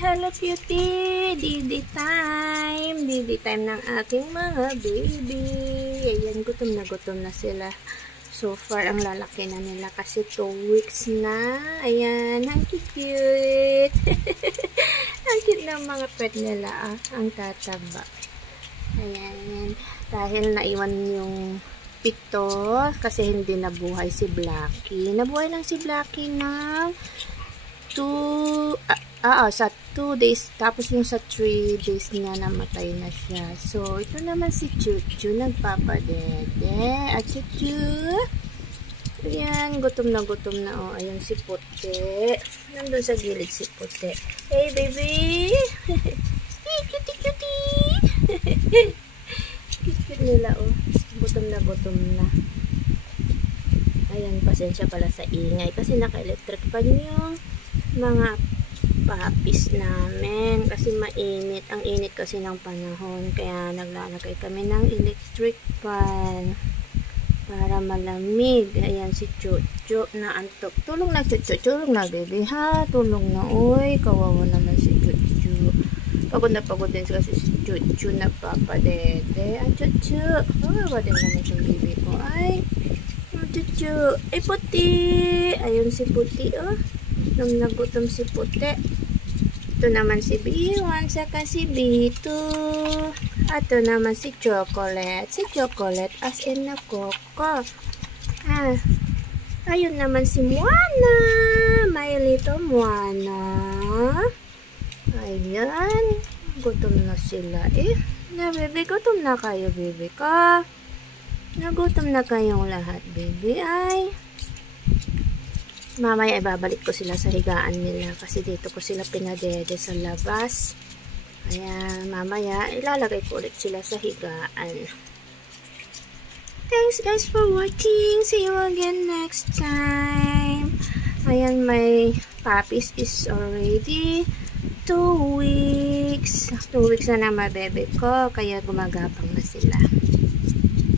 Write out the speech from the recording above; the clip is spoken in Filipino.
Hello cutie! Didi time! Didi time ng aking mga baby. Ayan, gutom na sila. So far, ang lalaki na nila kasi 2 weeks na. Ayan, ang cute! Ang cute ng mga pet nila, ah. Ang tataba. Ayan, dahil naiwan yung pito kasi hindi nabuhay si Blackie. Nabuhay lang si Blackie ng sa 2 days, tapos yung sa 3 days niya namatay na siya. So, ito naman si Chuchu, nagpapadede. At Chuchu, ayan, gutom na, oh. Ayan si Puti. Nandun sa gilid si Puti. Hey, baby! Hey, cutie! Cute nila, oh. Gutom na. Ayan, pasensya pala sa ingay kasi naka-electric pan yung mga papis namin kasi mainit. Ang init kasi ng panahon kaya naglalagay kami ng electric fan para malamig. Ayan si Chuchu na antok. Tulong na Chuchu, tulong na baby ha, tulong na. Uy, kawawa naman si Chuchu. Pagod na pagod din kasi si Chuchu na papadede. Ay Chuchu, kawawa din naman yung baby ko. Ay Chuchu, ay Puti. Ayun si Puti, oh. Nagutom si Puti. Ito naman si B1, saka si B2. At ito naman si Chocolate. Si Chocolate as in na Coco. Ah, ayun naman si Moana. My little Moana. Ayan. Gutom na sila eh. Na baby, gutom na kayo baby ka. Nagutom na kayong lahat baby ay. Mamaya ibabalik ko sila sa higaan nila kasi dito ko sila pinadede sa labas. Kaya mamaya ilalagay ko ulit sila sa higaan. Thanks guys for watching. See you again next time. Ayan, my puppies is already 2 weeks. 2 weeks na naman bebe ko kaya gumagapang na sila.